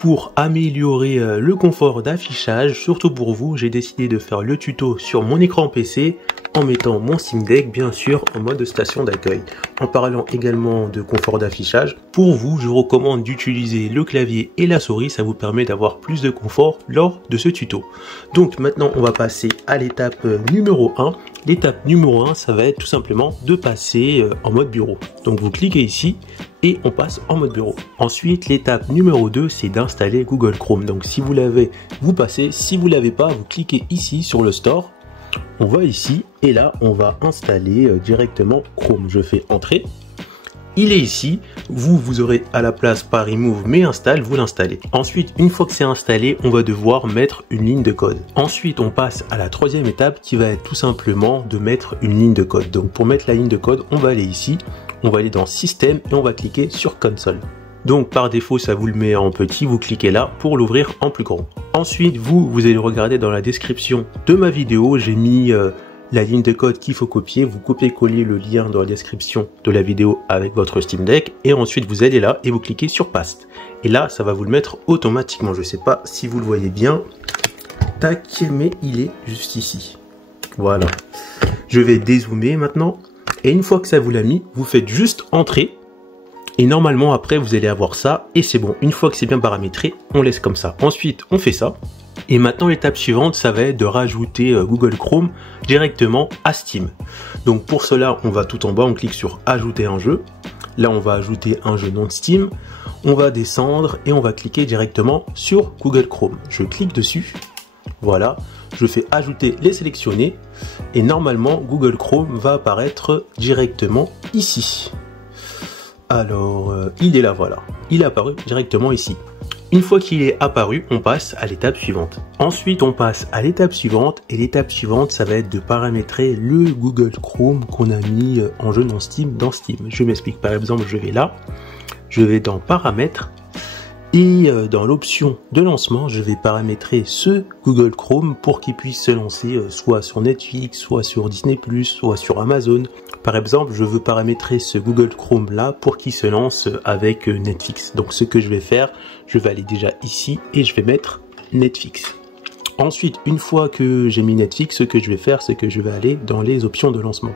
pour améliorer le confort d'affichage, surtout pour vous, j'ai décidé de faire le tuto sur mon écran PC en mettant mon Steam Deck bien sûr en mode station d'accueil. En parlant également de confort d'affichage, pour vous je recommande d'utiliser le clavier et la souris, ça vous permet d'avoir plus de confort lors de ce tuto. Donc maintenant on va passer à l'étape numéro 1. L'étape numéro 1, ça va être tout simplement de passer en mode bureau. Donc vous cliquez ici et on passe en mode bureau. Ensuite l'étape numéro 2, c'est d'installer Google Chrome. Donc si vous l'avez, vous passez. Si vous l'avez pas, vous cliquez ici sur le store. On va ici et là on va installer directement Chrome. Je fais entrer. Il est ici, vous aurez à la place pas remove mais installe, vous l'installez. Ensuite, une fois que c'est installé, on va devoir mettre une ligne de code. Ensuite, on passe à la troisième étape qui va être tout simplement de mettre une ligne de code. Donc pour mettre la ligne de code, on va aller ici, on va aller dans Système et on va cliquer sur Console. Donc par défaut, ça vous le met en petit, vous cliquez là pour l'ouvrir en plus grand. Ensuite, vous allez regarder dans la description de ma vidéo, j'ai mis la ligne de code qu'il faut copier, vous copiez-collez le lien dans la description de la vidéo avec votre Steam Deck et ensuite vous allez là et vous cliquez sur Paste. Et là, ça va vous le mettre automatiquement. Je ne sais pas si vous le voyez bien. Tac, mais il est juste ici. Voilà. Je vais dézoomer maintenant. Et une fois que ça vous l'a mis, vous faites juste entrer. Et normalement, après, vous allez avoir ça. Et c'est bon. Une fois que c'est bien paramétré, on laisse comme ça. Ensuite, on fait ça. Et maintenant, l'étape suivante, ça va être de rajouter Google Chrome directement à Steam. Donc pour cela, on va tout en bas, on clique sur ajouter un jeu. Là, on va ajouter un jeu non Steam. On va descendre et on va cliquer directement sur Google Chrome. Je clique dessus. Voilà. Je fais ajouter les sélectionnés. Et normalement, Google Chrome va apparaître directement ici. Alors, il est là, voilà. Il est apparu directement ici. Une fois qu'il est apparu, on passe à l'étape suivante. Ensuite, on passe à l'étape suivante. Et l'étape suivante, ça va être de paramétrer le Google Chrome qu'on a mis en jeu non Steam dans Steam. Je m'explique. Par exemple, je vais là. Je vais dans Paramètres. Et dans l'option de lancement, je vais paramétrer ce Google Chrome pour qu'il puisse se lancer soit sur Netflix, soit sur Disney+, soit sur Amazon. Par exemple, je veux paramétrer ce Google Chrome là pour qu'il se lance avec Netflix. Donc ce que je vais faire, je vais aller déjà ici et je vais mettre Netflix. Ensuite, une fois que j'ai mis Netflix, ce que je vais faire, c'est que je vais aller dans les options de lancement.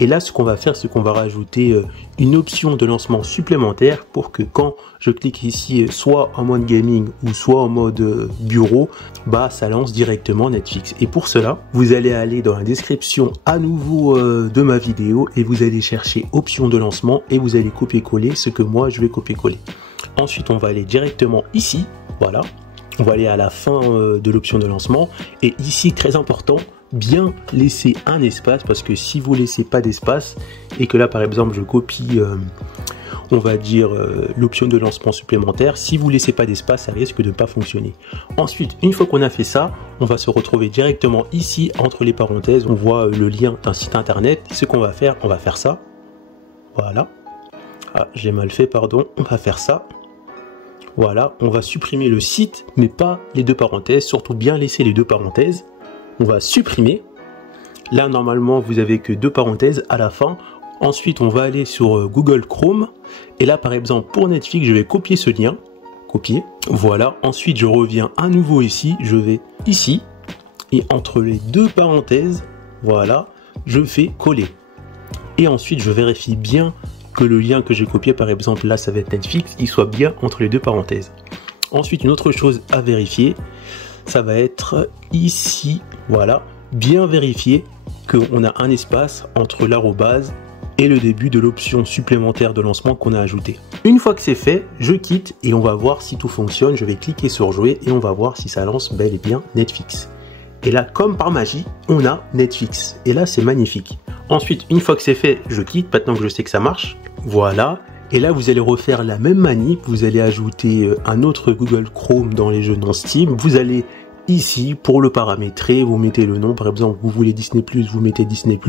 Et là, ce qu'on va faire, c'est qu'on va rajouter une option de lancement supplémentaire pour que quand je clique ici, soit en mode gaming ou soit en mode bureau, bah ça lance directement Netflix. Et pour cela, vous allez aller dans la description à nouveau de ma vidéo et vous allez chercher option de lancement et vous allez copier-coller ce que moi je vais copier-coller. Ensuite, on va aller directement ici, voilà. On va aller à la fin de l'option de lancement et ici, très important, bien laisser un espace parce que si vous laissez pas d'espace et que là par exemple je copie on va dire l'option de lancement supplémentaire, si vous laissez pas d'espace ça risque de ne pas fonctionner. Ensuite, une fois qu'on a fait ça, on va se retrouver directement ici entre les parenthèses, on voit le lien d'un site internet. Ce qu'on va faire, on va faire ça, voilà. Ah, j'ai mal fait, pardon. On va faire ça. Voilà, on va supprimer le site mais pas les deux parenthèses, surtout bien laisser les deux parenthèses. On va supprimer. Là, normalement, vous avez que deux parenthèses à la fin. Ensuite, on va aller sur Google Chrome. Et là, par exemple, pour Netflix, je vais copier ce lien. Copier. Voilà. Ensuite, je reviens à nouveau ici. Je vais ici. Et entre les deux parenthèses, voilà, je fais coller. Et ensuite, je vérifie bien que le lien que j'ai copié, par exemple, là, ça va être Netflix, il soit bien entre les deux parenthèses. Ensuite, une autre chose à vérifier, ça va être ici, voilà, bien vérifier qu'on a un espace entre l'arobase et le début de l'option supplémentaire de lancement qu'on a ajouté. Une fois que c'est fait, je quitte et on va voir si tout fonctionne. Je vais cliquer sur jouer et on va voir si ça lance bel et bien Netflix. Et là, comme par magie, on a Netflix. Et là, c'est magnifique. Ensuite, une fois que c'est fait, je quitte, maintenant que je sais que ça marche. Voilà. Et là, vous allez refaire la même manip. Vous allez ajouter un autre Google Chrome dans les jeux non Steam. Vous allez ici, pour le paramétrer, vous mettez le nom. Par exemple, vous voulez Disney+, vous mettez Disney+.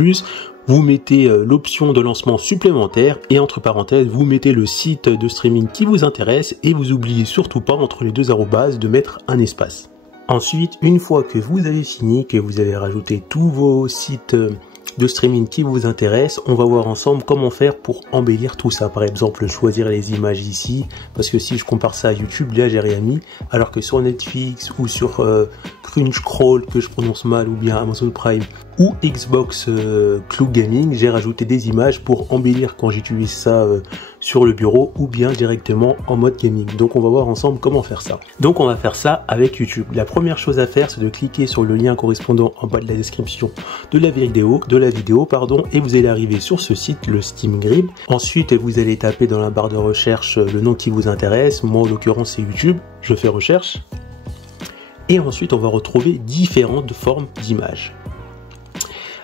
Vous mettez l'option de lancement supplémentaire. Et entre parenthèses, vous mettez le site de streaming qui vous intéresse. Et vous oubliez surtout pas, entre les deux arrobases, de mettre un espace. Ensuite, une fois que vous avez fini, que vous avez rajouté tous vos sites de streaming qui vous intéresse. On va voir ensemble comment faire pour embellir tout ça. Par exemple, choisir les images ici, parce que si je compare ça à YouTube, là j'ai rien mis, alors que sur Netflix ou sur Crunchyroll, que je prononce mal, ou bien Amazon Prime ou Xbox Cloud Gaming, j'ai rajouté des images pour embellir quand j'utilise ça sur le bureau ou bien directement en mode gaming. Donc on va voir ensemble comment faire ça. Donc on va faire ça avec YouTube. La première chose à faire, c'est de cliquer sur le lien correspondant en bas de la description de la vidéo, et vous allez arriver sur ce site, le Steam Grip. Ensuite, vous allez taper dans la barre de recherche le nom qui vous intéresse. Moi, en l'occurrence, c'est YouTube. Je fais recherche. Et ensuite, on va retrouver différentes formes d'images.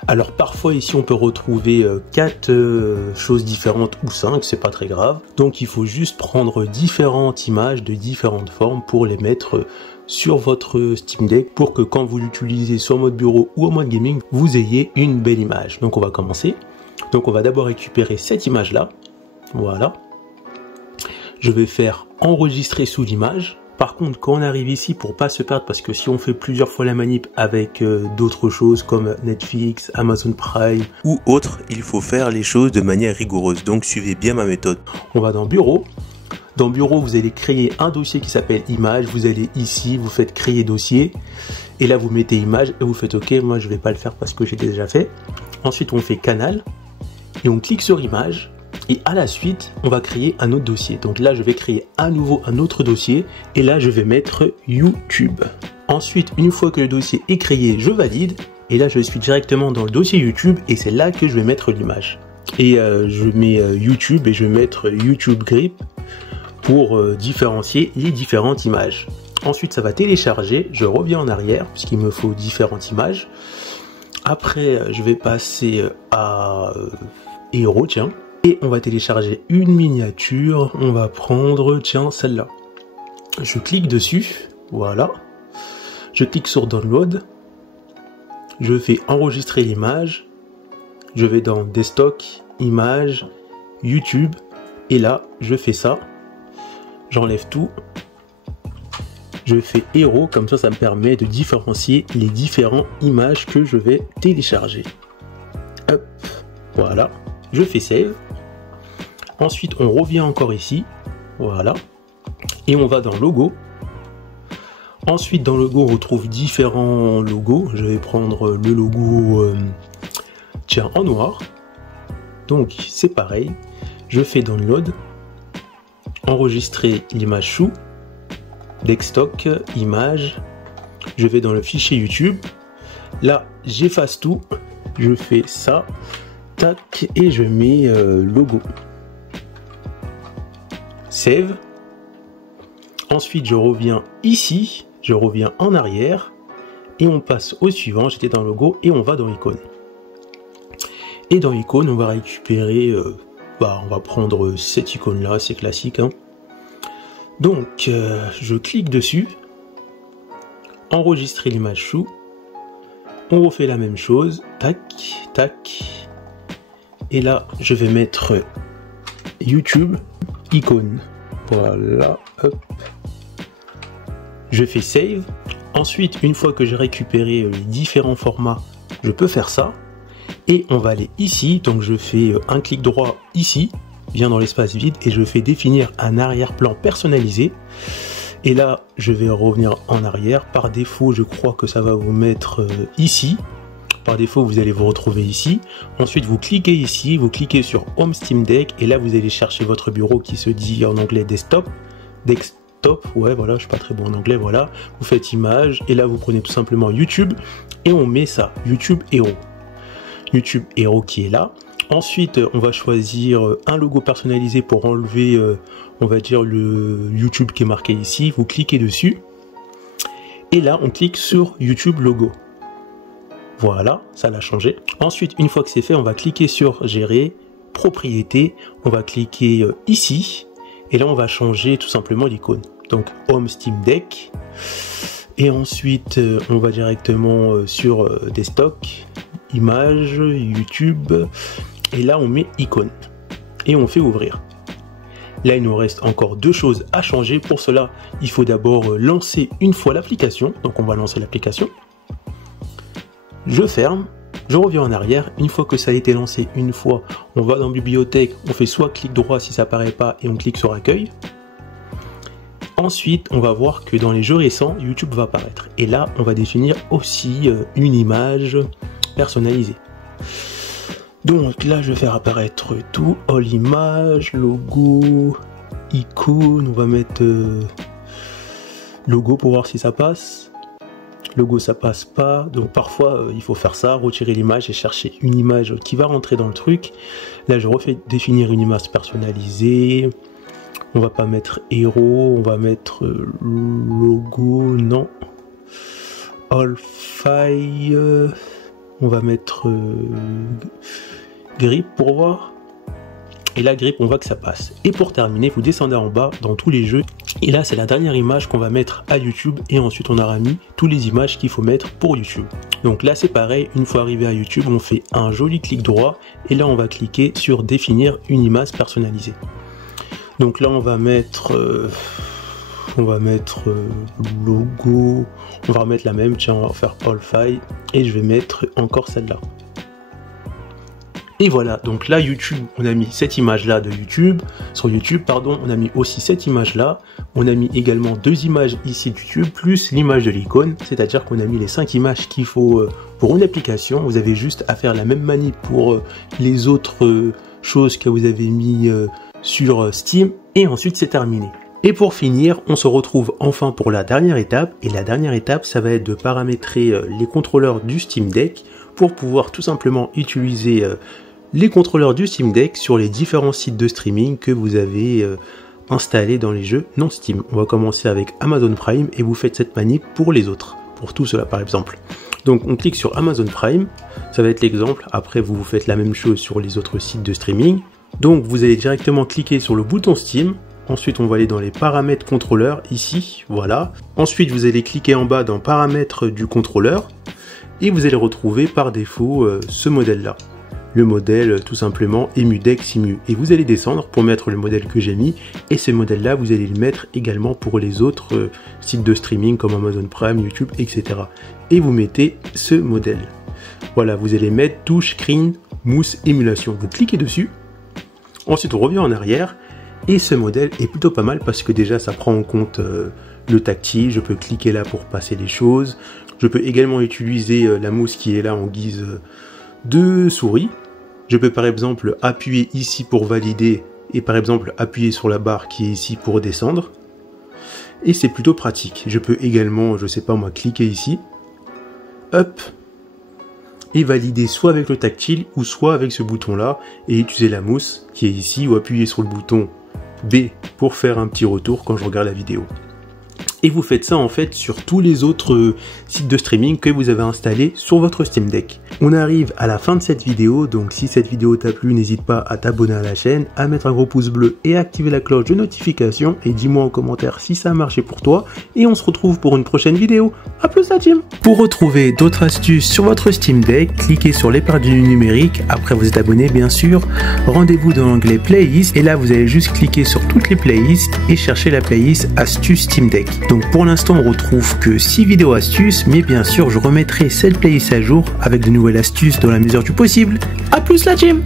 Alors parfois ici on peut retrouver 4 choses différentes ou 5, c'est pas très grave. Donc il faut juste prendre différentes images de différentes formes pour les mettre sur votre Steam Deck pour que quand vous l'utilisez soit en mode bureau ou en mode gaming, vous ayez une belle image. Donc on va commencer. Donc on va d'abord récupérer cette image là. Voilà. Je vais faire enregistrer sous l'image. Par contre, quand on arrive ici, pour pas se perdre, parce que si on fait plusieurs fois la manip avec d'autres choses comme Netflix, Amazon Prime ou autres, il faut faire les choses de manière rigoureuse. Donc suivez bien ma méthode. On va dans Bureau. Dans Bureau, vous allez créer un dossier qui s'appelle Image. Vous allez ici, vous faites créer dossier. Et là, vous mettez Image et vous faites OK. Moi, je vais pas le faire parce que j'ai déjà fait. Ensuite, on fait Canal. Et on clique sur Image. Et à la suite, on va créer un autre dossier. Donc là, je vais créer à nouveau un autre dossier. Et là, je vais mettre YouTube. Ensuite, une fois que le dossier est créé, je valide. Et là, je suis directement dans le dossier YouTube. Et c'est là que je vais mettre l'image. Et je mets YouTube et je vais mettre YouTube Grip pour différencier les différentes images. Ensuite, ça va télécharger. Je reviens en arrière puisqu'il me faut différentes images. Après, je vais passer à Hero, tiens. Et on va télécharger une miniature, on va prendre, tiens, celle-là. Je clique dessus, voilà. Je clique sur Download. Je fais enregistrer l'image. Je vais dans Desktop, Images, YouTube. Et là, je fais ça. J'enlève tout. Je fais Hero, comme ça me permet de différencier les différentes images que je vais télécharger. Hop, voilà. Je fais Save. Ensuite, on revient encore ici. Voilà. Et on va dans Logo. Ensuite, dans Logo, on retrouve différents logos. Je vais prendre le logo tiens, en noir. Donc, c'est pareil. Je fais Download. Enregistrer l'image sous. Desktop, Image. Je vais dans le fichier YouTube. Là, j'efface tout. Je fais ça. Tac. Et je mets logo. Save. Ensuite, je reviens ici, je reviens en arrière et on passe au suivant. J'étais dans Logo et on va dans Icône. Et dans Icône, on va récupérer, on va prendre cette icône là, c'est classique. Hein. Donc, je clique dessus, enregistrer l'image sous. On refait la même chose, tac, tac. Et là, je vais mettre YouTube. Icône, voilà, hop. Je fais Save. Ensuite, une fois que j'ai récupéré les différents formats, je peux faire ça. Et on va aller ici, donc je fais un clic droit ici, bien dans l'espace vide, et je fais définir un arrière-plan personnalisé. Et là, je vais revenir en arrière. Par défaut, je crois que ça va vous mettre ici. Par défaut, vous allez vous retrouver ici. Ensuite, vous cliquez ici, vous cliquez sur Home Steam Deck et là, vous allez chercher votre bureau qui se dit en anglais Desktop. Desktop, ouais, voilà, je suis pas très bon en anglais, voilà. Vous faites Image et là, vous prenez tout simplement YouTube et on met ça, YouTube Hero. YouTube Hero qui est là. Ensuite, on va choisir un logo personnalisé pour enlever, on va dire, le YouTube qui est marqué ici. Vous cliquez dessus et là, on clique sur YouTube Logo. Voilà, ça l'a changé. Ensuite, une fois que c'est fait, on va cliquer sur Gérer, Propriétés. On va cliquer ici. Et là, on va changer tout simplement l'icône. Donc, Home Steam Deck. Et ensuite, on va directement sur Desktop, Images, YouTube. Et là, on met Icône. Et on fait Ouvrir. Là, il nous reste encore deux choses à changer. Pour cela, il faut d'abord lancer une fois l'application. Donc, on va lancer l'application. Je ferme. Je reviens en arrière, une fois que ça a été lancé une fois, on va dans bibliothèque, on fait soit clic droit si ça apparaît pas et on clique sur accueil. Ensuite, on va voir que dans les jeux récents, YouTube va apparaître. Et là, on va définir aussi une image personnalisée. Donc là, je vais faire apparaître tout, all image, logo, icône, on va mettre logo pour voir si ça passe. Logo ça passe pas, donc parfois il faut faire ça, retirer l'image et chercher une image qui va rentrer dans le truc. Là je refais définir une image personnalisée, on va pas mettre héros, on va mettre logo, non, all file, on va mettre grip pour voir. Et la grip, on voit que ça passe. Et pour terminer, vous descendez en bas dans tous les jeux. Et là, c'est la dernière image qu'on va mettre à YouTube. Et ensuite, on aura mis toutes les images qu'il faut mettre pour YouTube. Donc là, c'est pareil. Une fois arrivé à YouTube, on fait un joli clic droit. Et là, on va cliquer sur définir une image personnalisée. Donc là, on va mettre logo. On va remettre la même. Tiens, on va faire all file. Et je vais mettre encore celle-là. Et voilà, donc là YouTube, on a mis cette image là de YouTube, sur YouTube pardon, on a mis aussi cette image là, on a mis également 2 images ici de YouTube, plus l'image de l'icône, c'est-à-dire qu'on a mis les 5 images qu'il faut pour une application. Vous avez juste à faire la même manip pour les autres choses que vous avez mis sur Steam, et ensuite c'est terminé. Et pour finir, on se retrouve enfin pour la dernière étape, et la dernière étape, ça va être de paramétrer les contrôleurs du Steam Deck pour pouvoir tout simplement utiliser les contrôleurs du Steam Deck sur les différents sites de streaming que vous avez installés dans les jeux non Steam. On va commencer avec Amazon Prime et vous faites cette manip pour les autres, pour tout cela par exemple. Donc on clique sur Amazon Prime, ça va être l'exemple, après vous faites la même chose sur les autres sites de streaming. Donc vous allez directement cliquer sur le bouton Steam, ensuite on va aller dans les paramètres contrôleurs ici, voilà. Ensuite vous allez cliquer en bas dans paramètres du contrôleur et vous allez retrouver par défaut ce modèle là. Le modèle tout simplement EmuDeck Simu, et vous allez descendre pour mettre le modèle que j'ai mis, et ce modèle là vous allez le mettre également pour les autres sites de streaming comme Amazon Prime, YouTube, etc. Et vous mettez ce modèle. Voilà, vous allez mettre touche, screen, mousse, émulation. Vous cliquez dessus, ensuite on revient en arrière, et ce modèle est plutôt pas mal parce que déjà ça prend en compte le tactile. Je peux cliquer là pour passer les choses, je peux également utiliser la mousse qui est là en guise de souris. Je peux par exemple appuyer ici pour valider et par exemple appuyer sur la barre qui est ici pour descendre, et c'est plutôt pratique. Je peux également, je sais pas moi, cliquer ici, hop, et valider soit avec le tactile ou soit avec ce bouton là et utiliser la mousse qui est ici, ou appuyer sur le bouton B pour faire un petit retour quand je regarde la vidéo. Et vous faites ça en fait sur tous les autres sites de streaming que vous avez installés sur votre Steam Deck. On arrive à la fin de cette vidéo, donc si cette vidéo t'a plu, n'hésite pas à t'abonner à la chaîne, à mettre un gros pouce bleu et à activer la cloche de notification, et dis-moi en commentaire si ça a marché pour toi, et on se retrouve pour une prochaine vidéo. A plus la team. Pour retrouver d'autres astuces sur votre Steam Deck, cliquez sur l'épingle du numérique, après vous êtes abonné bien sûr, rendez-vous dans l'onglet playlist, et là vous allez juste cliquer sur toutes les playlists et chercher la playlist astuces Steam Deck. Donc pour l'instant on retrouve que 6 vidéos astuces, mais bien sûr je remettrai cette playlist à jour avec de nouvelles astuces dans la mesure du possible. A plus la team.